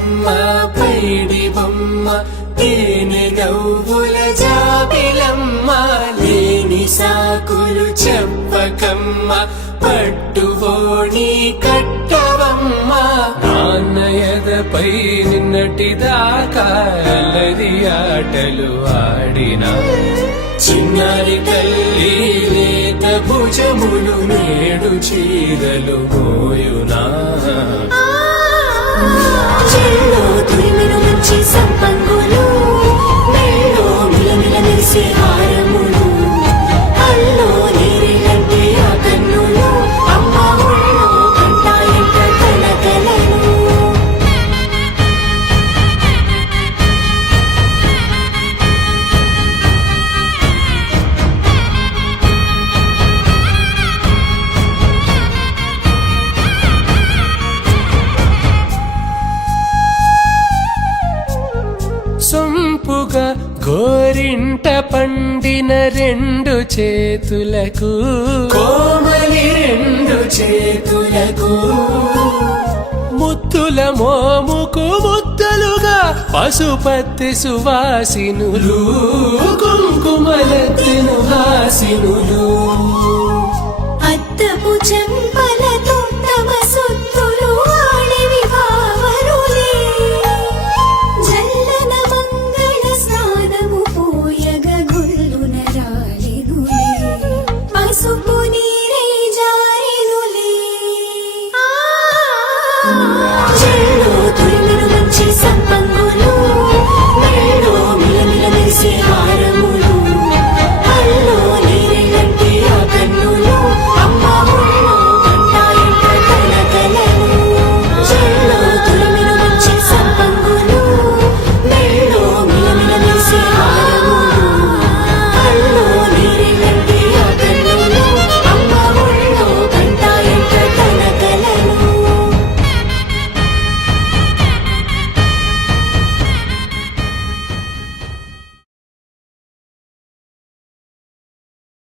బొమ్మ పైడి బొమ్మ తేనె నవ్వుల జాబిలమ్మ లేని సాకులు చెప్పకమ్మ పట్టువోణి కట్టవమ్మ నాన్నయదపై నిన్నటిదాకా అల్లరి ఆటలు ఆడినా చిన్నారి తల్లి లేత భుజములు నేడు చీరలు మోయునా చెల్లో తురిమిన మంచి సంపంగులు మెల్లో మిలమిల మెరిసే హారములు అల్లో నీరిలంటే ఆ కన్నులు అమ్మ ఒళ్ళో కంటాయంట కలకలను సొంపుగా గోరింట పండిన రెండు చేతులకు కోమలి రెండు చేతులకు ముత్తుల మోముకు ముద్దలుగా పశుపతి సువాసినులు కుంకుమలెత్తిను హాసినులు అద్దపు చెంప